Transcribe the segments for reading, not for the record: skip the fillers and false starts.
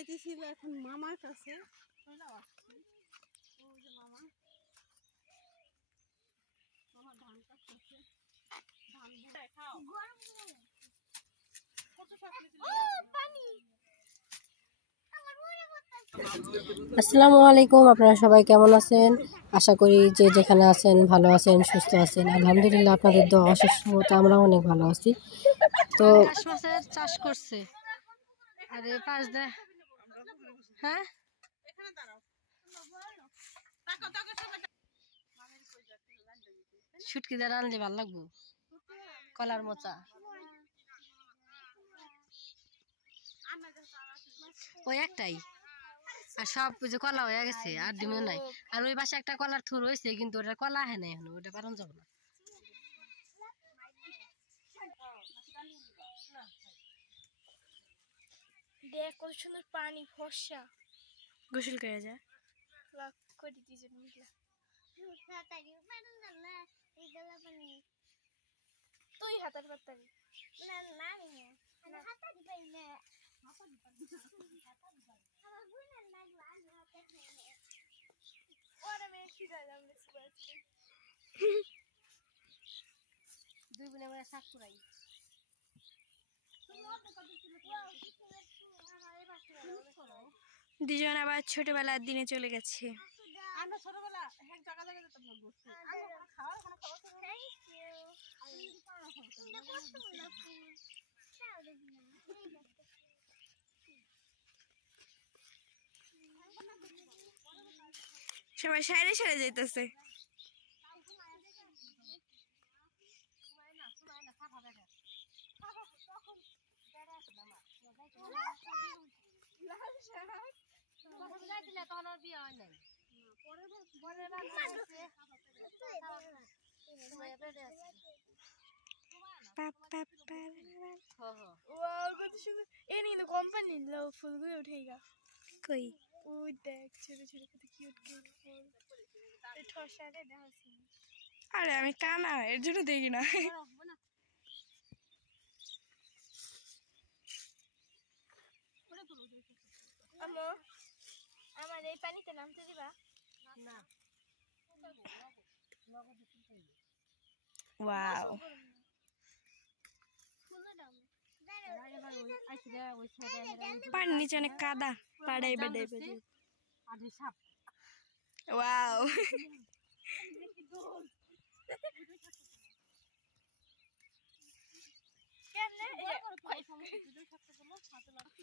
যাইতেছিল এখন মামার কাছে। আসসালামু আলাইকুম, আপনারা সবাই কেমন আছেন? আশা করি যে যেখানে আছেন ভালো আছেন, সুস্থ আছেন। আলহামদুলিল্লাহ, আপনাদের দোয়া অশেষ মতো আমরা অনেক ভালো আছি। তো মাছের চাষ করছে, আরে পাঁচ দা হ্যাঁ শুটকি দিয়ে রানলে ভালো লাগবো, কলার মোচা ওই একটাই, আর সব যে কলা হয়ে গেছে আর ডিমও নাই। আর ওই পাশে একটা কলার থুর হয়েছে, কিন্তু ওটা কলা হয় না এখন, ওটা পালন যাবো না। দেখ কত সুন্দর পানি, ফর্সা গোসল করে যায় করে দিয়েছে। তুই হাতার পাতারি দুই বোনে আমরা শাক করাই। দুজন আবার ছোটবেলার দিনে চলে গেছে। আমরা ছোটবেলা এক জায়গা জায়গা যেতাম সবাই সাইডে সাইডে যাইতেছে। কোম্পানির ফুলগুলো উঠে গা কই ওই দেখ ছোট ছোট কত কিউট কিউট ফুল। আরে আমি কানা, এর জন্য দেখি না। আমার এই পানিতে নামতে দিবা না? ওয়াও, পানির নিচে অনেক কাদা, পাড়াই বেড়াই বেড়াই। ওয়াও,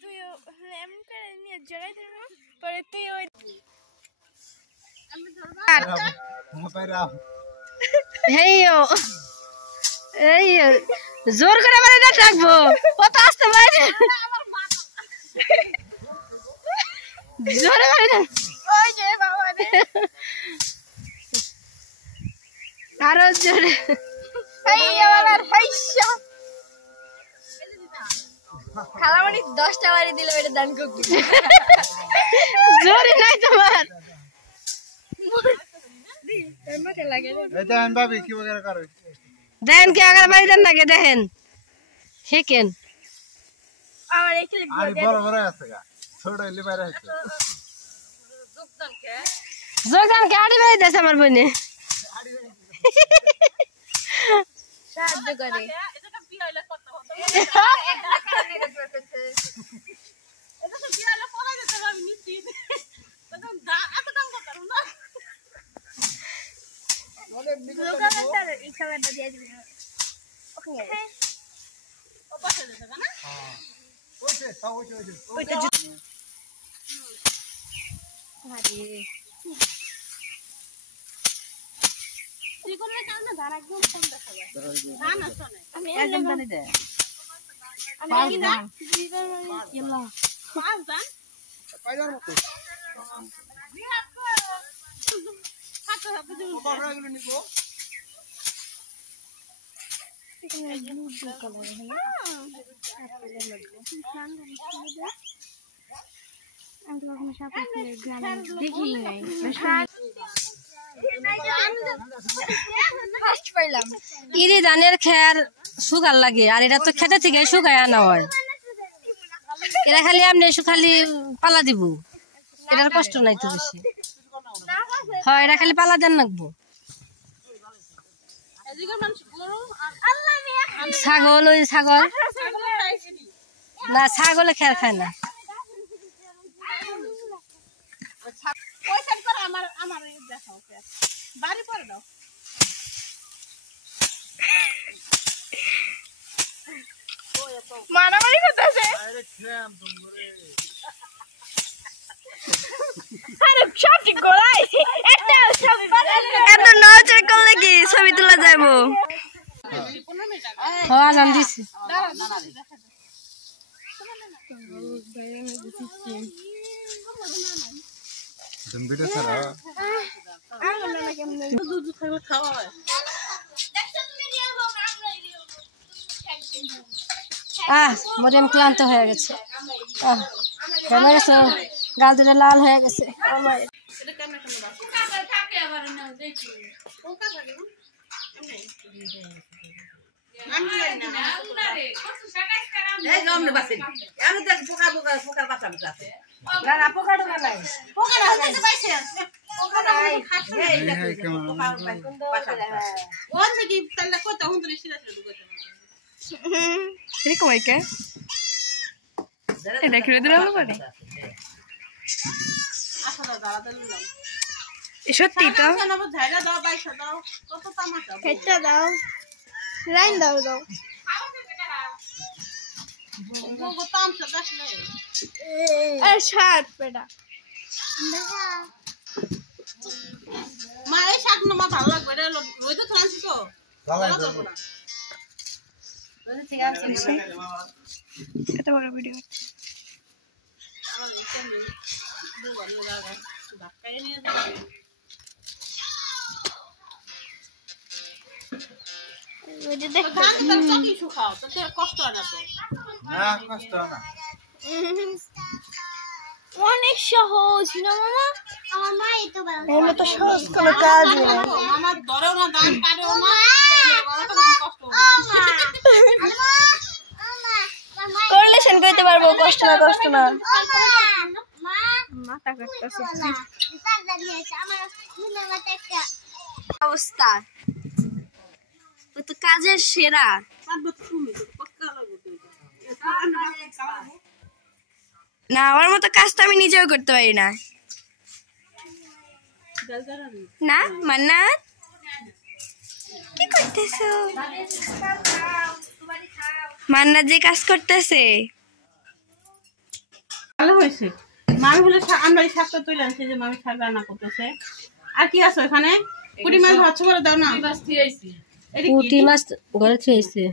তুই এমন করে নিয়ে জড়াই ধরবো, পরে তুই ওই জোর করে মানে না থাকবো, কত আসতে পারে জোরে মানে না। আরো জোরে খালামণি 10টা বাড়ি দিল, এটা দান করবি। জোরে নাই তোমার দেখেন কি আগার বাড়ি দেন নাকি দেখেন শিখেন। যোগদানকে আড়ি বাড়ি দিয়েছে আমার বোনে, সাহায্য করে। দেখি নাই ইরি ধানের খের শুকার লাগে, আর এটা তো খেতে থেকে শুকায় আনা হয়। এরা খালি আমনে এসে খালি পালা দিব, এটার কষ্ট নাই তো বেশি। হ্যাঁ এরা খালি পালা দেন রাখবো। ছাগল, ওই ছাগল না, ছাগলে খেয়াল খায় না। মারামারি করতেছে। আরে সব ঠিক করাইছে, একটা ছবি এত নজর করলে কি ছবি তোলা যাবো? হ্যাঁ জান দিছি। মরিয়ম ক্লান্ত হয়ে গেছে, ঘেমে গেছে, গাল দুটো লাল হয়ে গেছে। এরকম হয় কে? এটা কিনে দিলাম পারে সত্যি তো। খেতে দাও, লাইন দাও দাও। মা এই শাক না মা ভালো লাগবে, এটা রই তো থানছি তো এত বড় ভিডিও কষ্ট হয় না তো। অনেক সহজ না মামা? আমার মা এত ভালো, এগুলো তো সহজ কোনো কাজ না। মামা ধরেও না, দান কাটেও না, কষ্ট করলেশন করতে পারবো, কষ্ট না কষ্ট না। মাথা কাটতেছে অবস্থা, ও তো কাজের সেরা। না আমার মতো কাজ তো আমি নিজেও করতে পারি না। না মান্নাত কি করতেছো? মান্নাত যে কাজ করতেছে ভালো হয়েছে। মামি বলে আমরা এই শাকটা তুলে আনছি, যে মামি শাক রান্না করতেছে। আর কি আছে ওখানে? পুঁটি মাছ ভাত করে দাও না। পুঁটি মাছ ঘরে খেয়েছে,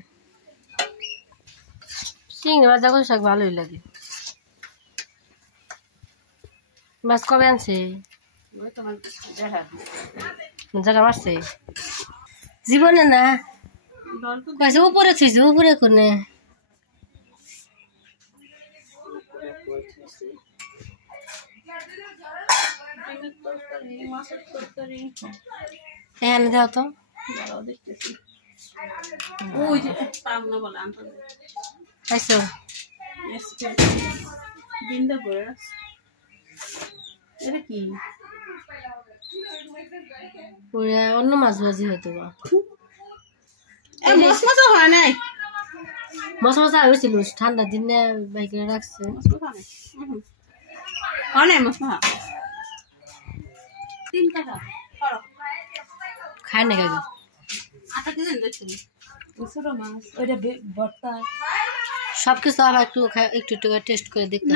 চিংড়ি মাছ যখন শাক ভালোই লাগে। মাছ কবে আনছে? জায়গা মারছে জীবনে না, উপরে থুইছে, উপরে কোনে এখানে দাও তো। আইসো অন্য মাছ ভাজি হয়তো বা মশা মশা হয়েছিল ঠান্ডার দিনে বাইকে রাখছে। খায় না কাকে সবকিছু আবার একটু একটু টেস্ট করে দেখতে।